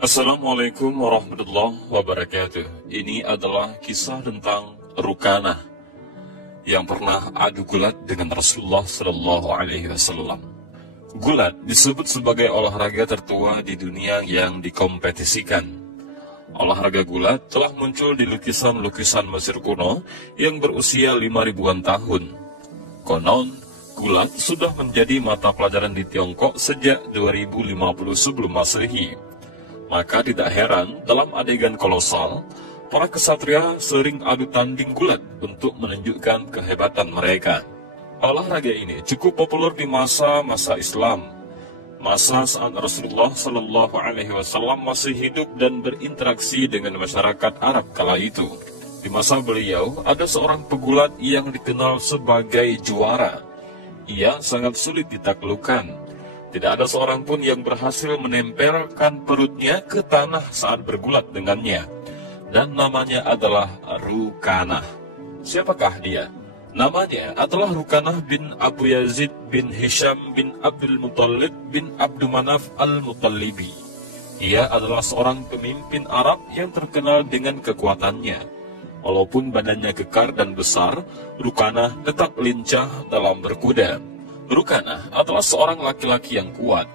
Assalamualaikum warahmatullahi wabarakatuh. Ini adalah kisah tentang Rukanah yang pernah adu gulat dengan Rasulullah Shallallahu Alaihi Wasallam. Gulat disebut sebagai olahraga tertua di dunia yang dikompetisikan. Olahraga gulat telah muncul di lukisan-lukisan Mesir kuno yang berusia 5.000-an tahun. Konon, gulat sudah menjadi mata pelajaran di Tiongkok sejak 2050 sebelum Masehi. Maka tidak heran dalam adegan kolosal, para kesatria sering adu tanding gulat untuk menunjukkan kehebatan mereka. Olahraga ini cukup populer di masa Islam, masa saat Rasulullah Shallallahu Alaihi Wasallam masih hidup dan berinteraksi dengan masyarakat Arab kala itu. Di masa beliau ada seorang pegulat yang dikenal sebagai juara. Ia sangat sulit ditaklukkan. Tidak ada seorang pun yang berhasil menempelkan perutnya ke tanah saat bergulat dengannya. Dan namanya adalah Rukanah. Siapakah dia? Namanya adalah Rukanah bin Abu Yazid bin Hisham bin Abdul Muttalib bin Abdul Manaf al-Muttalibi. Ia adalah seorang pemimpin Arab yang terkenal dengan kekuatannya. Walaupun badannya kekar dan besar, Rukanah tetap lincah dalam berkuda. Rukanah adalah seorang laki-laki yang kuat.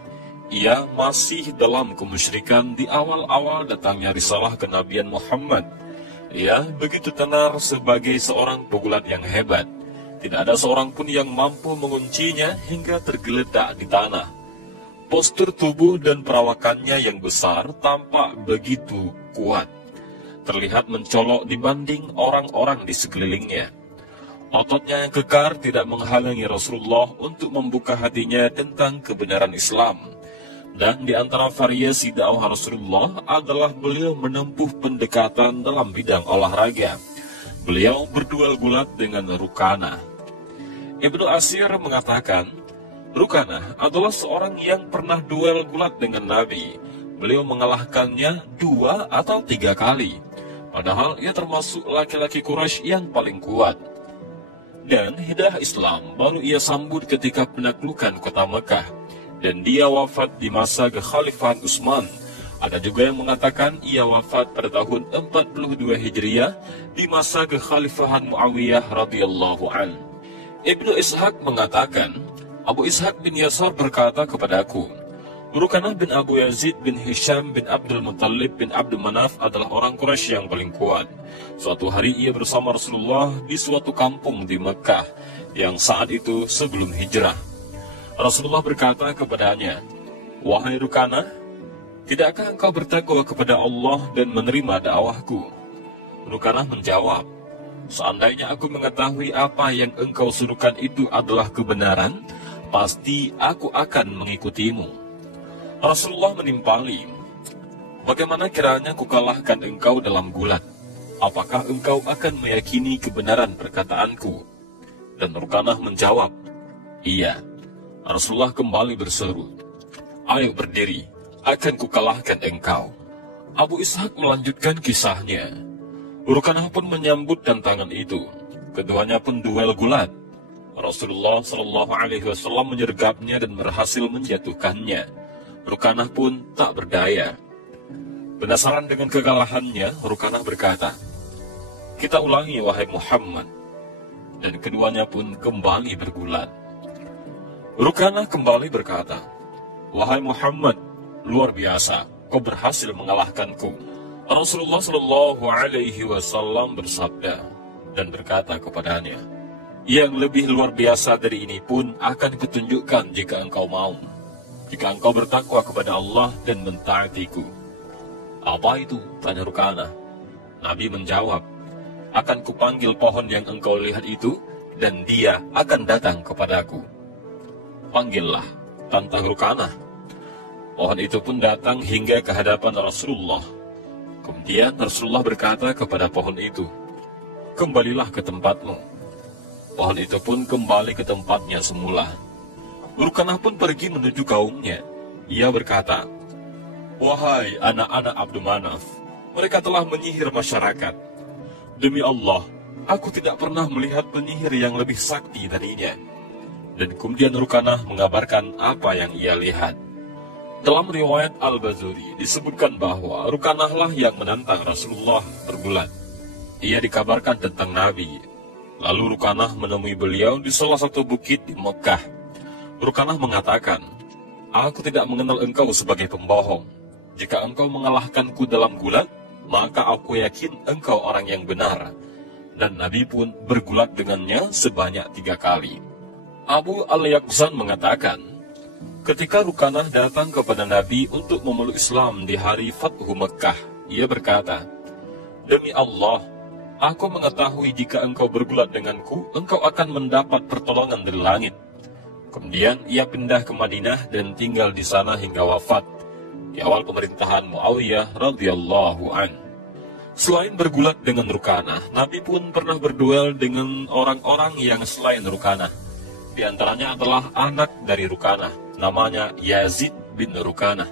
Ia masih dalam kemusyrikan di awal-awal datangnya risalah kenabian Muhammad. Ia begitu tenar sebagai seorang pegulat yang hebat. Tidak ada seorang pun yang mampu menguncinya hingga tergeletak di tanah. Postur tubuh dan perawakannya yang besar tampak begitu kuat. Terlihat mencolok dibanding orang-orang di sekelilingnya. Ototnya yang kekar tidak menghalangi Rasulullah untuk membuka hatinya tentang kebenaran Islam. Dan di antara variasi dakwah Rasulullah adalah beliau menempuh pendekatan dalam bidang olahraga. Beliau berduel gulat dengan Rukanah. Ibnu Asir mengatakan, Rukanah adalah seorang yang pernah duel gulat dengan Nabi. Beliau mengalahkannya 2 atau 3 kali. Padahal ia termasuk laki-laki Quraisy yang paling kuat. Dan hidayah Islam baru ia sambut ketika penaklukan kota Mekah. Dan dia wafat di masa kekhalifahan Utsman. Ada juga yang mengatakan ia wafat pada tahun 42 Hijriah di masa kekhalifahan Muawiyah radhiyallahu an. Ibnu Ishaq mengatakan, Abu Ishaq bin Yasar berkata kepadaku, Rukanah bin Abu Yazid bin Hisham bin Abdul Muttalib bin Abdul Manaf adalah orang Quraisy yang paling kuat. Suatu hari ia bersama Rasulullah di suatu kampung di Mekah yang saat itu sebelum hijrah. Rasulullah berkata kepadanya, Wahai Rukanah, tidakkah engkau bertakwa kepada Allah dan menerima dakwahku? Rukanah menjawab, Seandainya aku mengetahui apa yang engkau suruhkan itu adalah kebenaran, pasti aku akan mengikutimu. Rasulullah menimpali, Bagaimana kiranya kukalahkan engkau dalam gulat? Apakah engkau akan meyakini kebenaran perkataanku? Dan Rukanah menjawab, Iya. Rasulullah kembali berseru, Ayo berdiri, akan kukalahkan engkau. Abu Ishaq melanjutkan kisahnya. Rukanah pun menyambut tantangan itu. Keduanya pun duel gulat. Rasulullah Shallallahu Alaihi Wasallam menyergapnya dan berhasil menjatuhkannya. Rukanah pun tak berdaya. Penasaran dengan kekalahannya, Rukanah berkata, Kita ulangi wahai Muhammad. Dan keduanya pun kembali bergulat. Rukanah kembali berkata, Wahai Muhammad, luar biasa, kau berhasil mengalahkanku. Rasulullah Shallallahu Alaihi Wasallam bersabda dan berkata kepadanya, Yang lebih luar biasa dari ini pun akan kutunjukkan jika engkau mau. Jika engkau bertakwa kepada Allah dan mentaatiku. Apa itu? Tanya Rukanah. Nabi menjawab, Akan kupanggil pohon yang engkau lihat itu, dan dia akan datang kepadaku. Panggillah, tantang Rukanah. Pohon itu pun datang hingga ke hadapan Rasulullah. Kemudian Rasulullah berkata kepada pohon itu, Kembalilah ke tempatmu. Pohon itu pun kembali ke tempatnya semula. Rukanah pun pergi menuju kaumnya. Ia berkata, Wahai anak-anak Abdul Manaf, mereka telah menyihir masyarakat. Demi Allah, aku tidak pernah melihat penyihir yang lebih sakti darinya. Dan kemudian Rukanah mengabarkan apa yang ia lihat. Dalam riwayat Al-Bazuri disebutkan bahwa Rukanahlah yang menantang Rasulullah bergulat. Ia dikabarkan tentang Nabi. Lalu Rukanah menemui beliau di salah satu bukit di Mekah. Rukanah mengatakan, "Aku tidak mengenal engkau sebagai pembohong. Jika engkau mengalahkanku dalam gulat, maka aku yakin engkau orang yang benar." Dan Nabi pun bergulat dengannya sebanyak 3 kali. Abu Al-Yaqzan mengatakan, ketika Rukanah datang kepada Nabi untuk memeluk Islam di hari Fathu Mekah, ia berkata, "Demi Allah, aku mengetahui jika engkau bergulat denganku, engkau akan mendapat pertolongan dari langit." Kemudian ia pindah ke Madinah dan tinggal di sana hingga wafat di awal pemerintahan Muawiyah radhiyallahu an. Selain bergulat dengan Rukanah, Nabi pun pernah berduel dengan orang-orang yang selain Rukanah. Di antaranya adalah anak dari Rukanah, namanya Yazid bin Rukanah.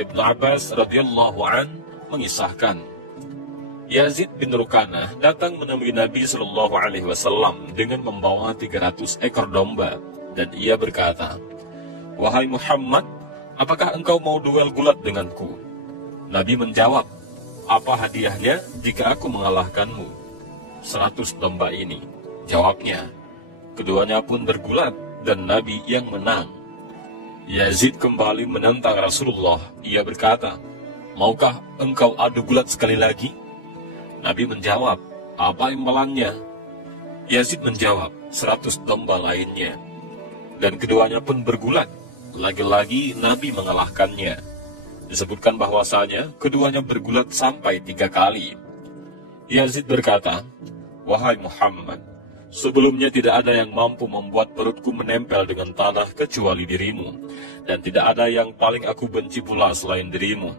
Ibnu Abbas radhiyallahu an mengisahkan, Yazid bin Rukanah datang menemui Nabi Shallallahu Alaihi Wasallam dengan membawa 300 ekor domba, dan ia berkata, "Wahai Muhammad, apakah engkau mau duel gulat denganku?" Nabi menjawab, "Apa hadiahnya jika aku mengalahkanmu?" 100 domba ini. Jawabnya. Keduanya pun bergulat dan Nabi yang menang. Yazid kembali menantang Rasulullah. Ia berkata, "Maukah engkau adu gulat sekali lagi?" Nabi menjawab, "Apa imbalannya?" Yazid menjawab, 100 domba lainnya. Dan keduanya pun bergulat. Lagi-lagi Nabi mengalahkannya. Disebutkan bahwasanya keduanya bergulat sampai 3 kali. Yazid berkata, "Wahai Muhammad, sebelumnya tidak ada yang mampu membuat perutku menempel dengan tanah kecuali dirimu, dan tidak ada yang paling aku benci pula selain dirimu.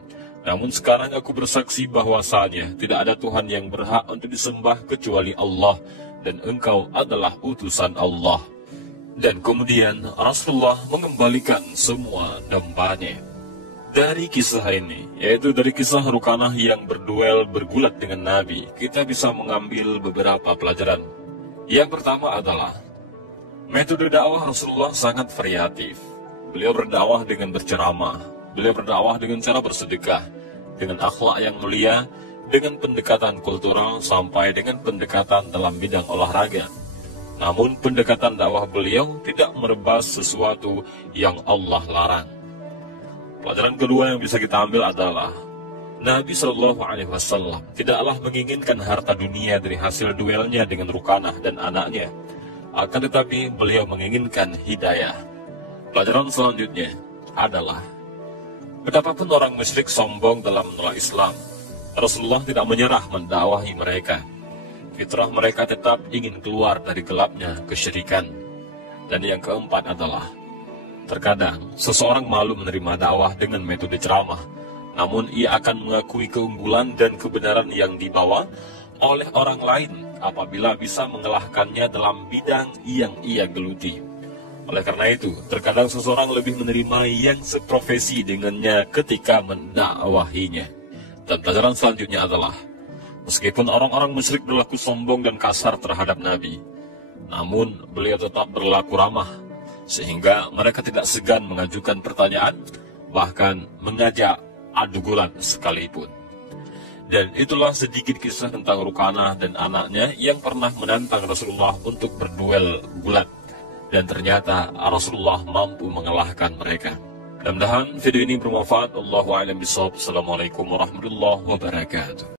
Namun sekarang aku bersaksi bahwasanya tidak ada Tuhan yang berhak untuk disembah kecuali Allah, dan engkau adalah utusan Allah." Dan kemudian Rasulullah mengembalikan semua dombanya. Dari kisah ini, yaitu dari kisah Rukanah yang berduel bergulat dengan Nabi, kita bisa mengambil beberapa pelajaran. Yang pertama adalah, metode dakwah Rasulullah sangat variatif. Beliau berdakwah dengan berceramah, beliau berdakwah dengan cara bersedekah, dengan akhlak yang mulia, dengan pendekatan kultural, sampai dengan pendekatan dalam bidang olahraga. Namun pendekatan dakwah beliau tidak merebas sesuatu yang Allah larang. Pelajaran kedua yang bisa kita ambil adalah, Nabi Shallallahu Alaihi Wasallam tidaklah menginginkan harta dunia dari hasil duelnya dengan Rukanah dan anaknya. Akan tetapi beliau menginginkan hidayah. Pelajaran selanjutnya adalah, betapapun orang musyrik sombong dalam menolak Islam, Rasulullah tidak menyerah mendakwahi mereka. Fitrah mereka tetap ingin keluar dari gelapnya kesyirikan. Dan yang keempat adalah, terkadang seseorang malu menerima dakwah dengan metode ceramah, namun ia akan mengakui keunggulan dan kebenaran yang dibawa oleh orang lain apabila bisa mengalahkannya dalam bidang yang ia geluti. Oleh karena itu, terkadang seseorang lebih menerima yang seprofesi dengannya ketika mendakwahinya. Dan pelajaran selanjutnya adalah, meskipun orang-orang musyrik berlaku sombong dan kasar terhadap Nabi, namun beliau tetap berlaku ramah, sehingga mereka tidak segan mengajukan pertanyaan, bahkan mengajak adu gulat sekalipun. Dan itulah sedikit kisah tentang Rukanah dan anaknya yang pernah menantang Rasulullah untuk berduel gulat. Dan ternyata Rasulullah mampu mengalahkan mereka. Mudah-mudahan video ini bermanfaat. Allahu a'lam bishawab. Assalamualaikum warahmatullahi wabarakatuh.